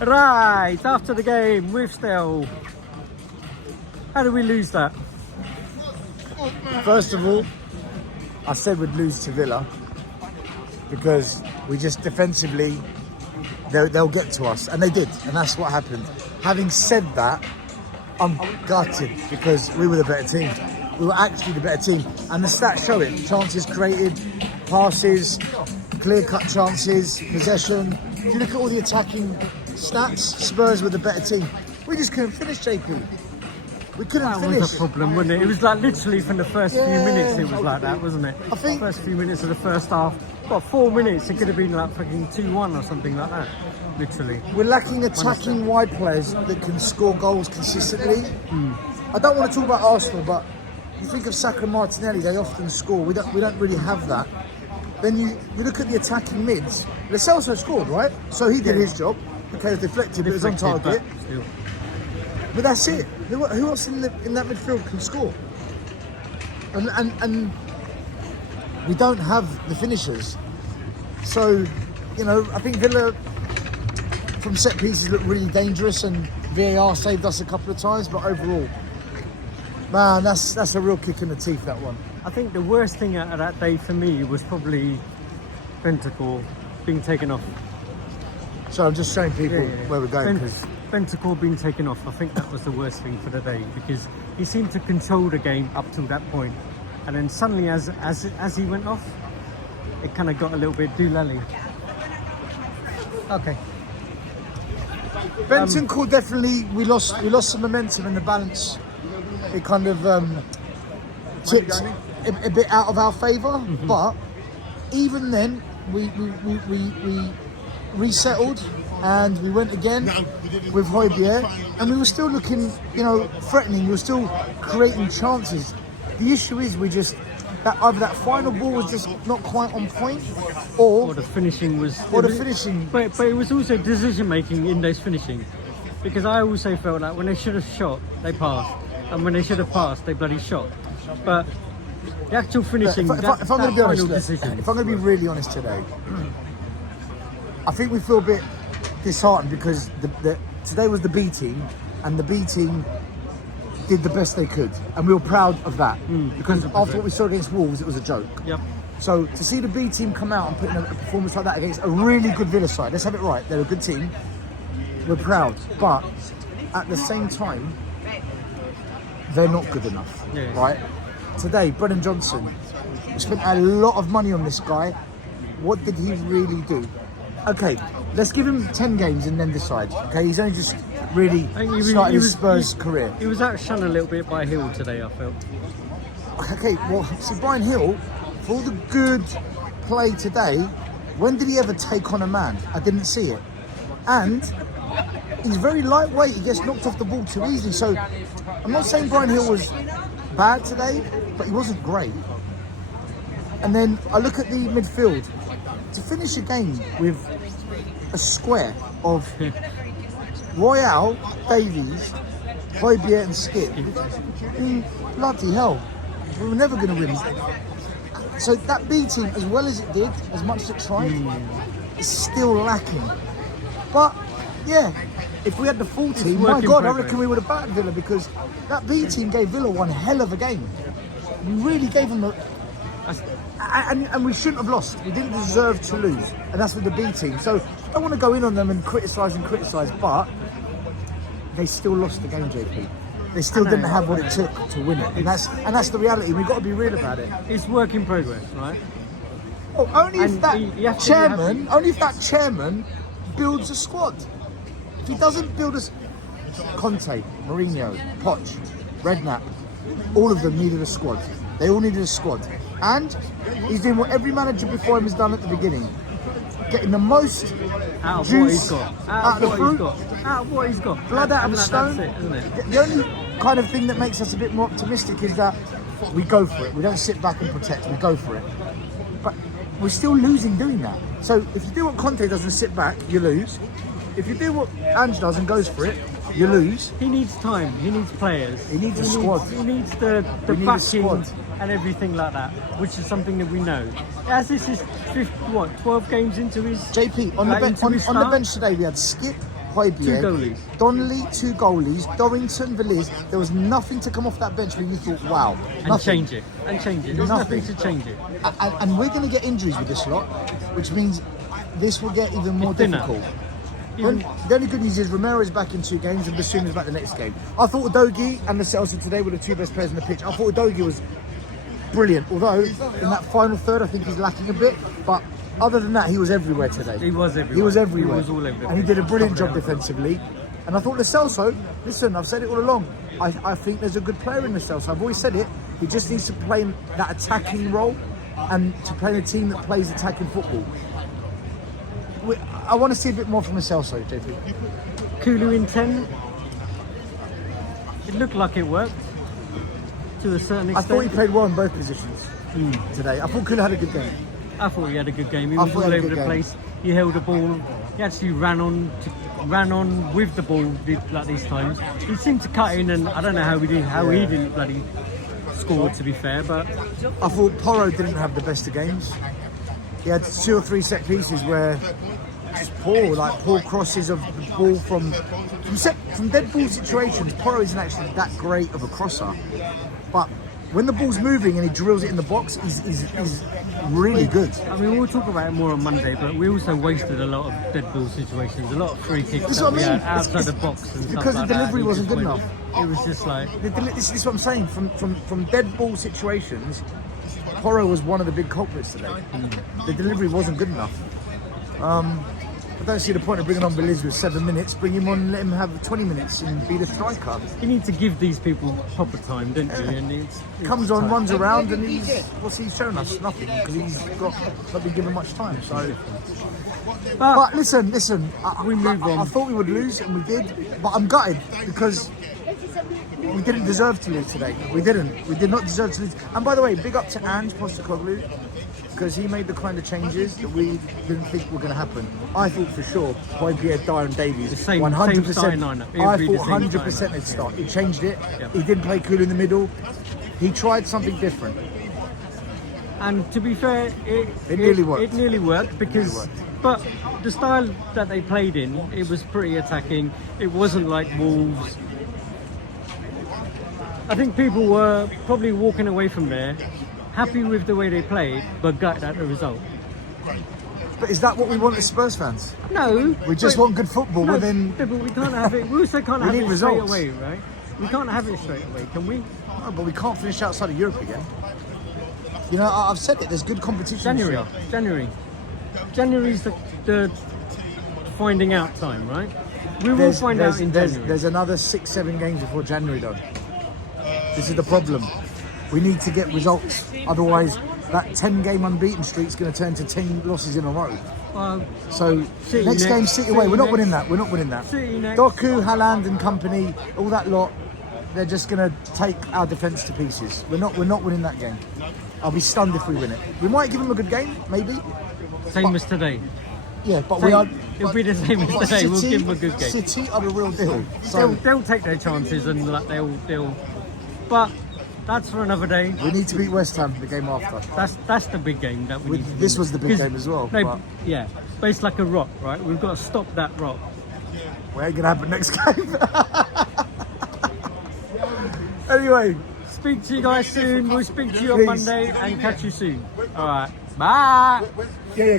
Right, after the game, we're still. How did we lose that? First of all, I said we'd lose to Villa because we just defensively, they'll get to us, and they did, and that's what happened. Having said that, I'm gutted because we were the better team. We were actually the better team, and the stats show it. Chances created, passes, clear-cut chances, possession. If you look at all the attacking stats, Spurs were the better team. We just couldn't finish, JP. We couldn't finish. That was a problem, wasn't it? It was like literally from the first few minutes it was like that, wasn't it? I think first few minutes of the first half. What, 4 minutes? It could have been like fucking 2-1 or something like that. Literally. we're lacking attacking wide players that can score goals consistently. I don't want to talk about Arsenal, but you think of Saka and Martinelli, they often score. We don't really have that. Then you look at the attacking mids. Lo Celso scored, right? So he did his job. Okay, it was deflected, but it was on target. But that's it. Who else in that midfield can score? And we don't have the finishers. So, you know, I think Villa from set pieces looked really dangerous, and VAR saved us a couple of times. But overall, man, that's a real kick in the teeth, that one. I think the worst thing out of that day for me was probably Bentancur being taken off. So I'm just showing people where we're going. Bentancur being taken off, I think that was the worst thing for the day, because he seemed to control the game up till that point, and then suddenly as he went off, it kind of got a little bit doolally. Okay. Bentancur definitely, we lost some momentum in the balance. It kind of tipped a bit out of our favour, but even then we resettled and we went again with Højbjerg, and we were still looking, you know, threatening. We were still creating chances. The issue is either that final ball was just not quite on point, or the finishing was. Or the finishing. But it was also decision making in those finishing, because I also felt like when they should have shot, they passed, and when they should have passed, they bloody shot. But the actual finishing. If I'm going to be honest, if I'm going to be really honest today, I think we feel a bit disheartened because today was the B team, and the B team did the best they could, and we were proud of that because 100%. After what we saw against Wolves, it was a joke. Yep. So to see the B team come out and put in a performance like that against a really good Villa side, let's have it right, they're a good team, we're proud, but at the same time, they're not good enough, right? Today, Brennan Johnson, we spent a lot of money on this guy. What did he really do? Okay, let's give him 10 games and then decide. Okay, he's only just really started his Spurs career. He was outshone a little bit by Hill today, I felt. Okay, well, see, Brian Hill, for all the good play today, when did he ever take on a man? I didn't see it. And he's very lightweight, he gets knocked off the ball too easily. So I'm not saying Brian Hill was bad today, but he wasn't great. And then I look at the midfield. To finish a game with a square of Royale, Davies, Højbjerg and Skip, bloody hell, we were never going to win. So that B team, as well as it did, as much as it tried, is still lacking. But yeah, if we had the full team, my God, I reckon we would have battered Villa, because that B team gave Villa one hell of a game. We really gave them and we shouldn't have lost. We didn't deserve to lose, and that's with the B team. So I don't want to go in on them and criticise, but they still lost the game, JP. They still didn't have what it took to win it, and that's the reality. We've got to be real about it. It's work in progress, right? Oh, only if that chairman builds a squad. If he doesn't build Conte, Mourinho, Poch, Redknapp, all of them needed a squad. They all needed a squad. And he's doing what every manager before him has done at the beginning. Getting the most out of juice what he's got. out of the fruit. Out of what he's got. Blood out of the stone. That's it, isn't it? The only kind of thing that makes us a bit more optimistic is that we go for it. We don't sit back and protect, we go for it. But we're still losing doing that. So if you do what Conte does and sit back, you lose. If you do what Ange does and goes for it, you lose. He needs time. He needs players. He needs a squad. He needs the We need a backing squad. and everything like that, which is something that we know. As this is 12 games into his. JP, on the, into his on the start, bench today, we had Skip, Højbjerg, 2 goalies. Donnelly, 2 goalies, Dorrington, Veliz. There was nothing to come off that bench where you thought, wow. and nothing. change it. There's nothing to change it. And we're going to get injuries with this lot, which means this will get even more It's thinner. difficult. The only good news is Romero's back in 2 games and Basuma's back the next game. I thought Udogie and Lo Celso today were the 2 best players on the pitch. I thought Udogie was brilliant, although in that final third I think he's lacking a bit. But other than that, he was everywhere today. He was everywhere. He was everywhere. He was all over the and he pitch. did a brilliant Top job of the defensively. And I thought Lo Celso, listen, I've said it all along. I think there's a good player in Lo Celso. I've always said it. He just needs to play in that attacking role and to play in a team that plays attacking football. I want to see a bit more from Lo Celso, JP. Kulu in 10. It looked like it worked to a certain I extent. thought he played well in both positions today. I thought Kula had a good game. I thought he had a good game. He I was thought all he had a over the good game. place. He held the ball. He actually ran on with the ball like these times. He seemed to cut in, and I don't know how he didn't bloody score. To be fair, but I thought Porro didn't have the best of games. He had 2 or 3 set pieces where just poor crosses of the ball from dead ball situations. Porro isn't actually that great of a crosser, but when the ball's moving and he drills it in the box, he's really good. I mean, we'll talk about it more on Monday. But we also wasted a lot of dead ball situations, a lot of free kicks That's that what I we mean. had outside the box and because stuff the like delivery that. wasn't good enough. It was just like This is what I'm saying. From dead ball situations, Porro was one of the big culprits today. The delivery wasn't good enough. I don't see the point of bringing on Veliz with 7 minutes. Bring him on and let him have 20 minutes and be the striker. you need to give these people proper time, don't you? And it's Comes on, time. runs around, and what's he shown us? Nothing, because he's not been given much time. So, but listen. We move on. I thought we would lose, and we did. But I'm gutted because we didn't deserve to lose today. We didn't. We did not deserve to lose. And by the way, big up to Ange Postecoglou, because he made the kind of changes that we didn't think were going to happen. I thought for sure Højbjerg, Dyer and Davies, The same 100%. starting lineup. It I would be the thought same 100% starting they'd start. He changed it. Yep. He didn't play Kulu in the middle. He tried something different. And to be fair, It nearly worked. It nearly worked because, worked. but the style that they played in, it was pretty attacking. It wasn't like Wolves. I think people were probably walking away from there, happy with the way they played, but gutted at the result. But is that what we want as Spurs fans? No, We just but- want good football. No, Within. but we can't have it. We also can't We have need it results. straight away, right? We can't have it straight away, can we? No, but we can't finish outside of Europe again. You know, I've said it. There's good competition. January. this year. January's the finding out time, right? We will There's, find there's, out in there's, January. there's another 6-7 games before January, though. This is the problem. We need to get results. Otherwise, that 10-game unbeaten streak is going to turn to 10 losses in a row. So City next game, next, City City away. We're not next. winning that. We're not winning that. City next. Doku, Haaland, and company, all that lot. They're just going to take our defence to pieces. We're not winning that game. I'll be stunned if we win it. We might give them a good game, maybe. Same as today. Yeah, but Same- we are. it'll be the same as but today. We'll give them a good game. City are the real deal. So They'll take their chances and like they'll. But that's for another day. we need to beat West Ham the game after. That's the big game that we need. To This win. was the big 'Cause- game as well, No, but- yeah, but it's like a rock, right? We've got to stop that rock. What ain't gonna happen next game? Anyway, Speak to you guys soon. We'll speak to you on Please. Monday and catch you soon. All right, bye. yeah.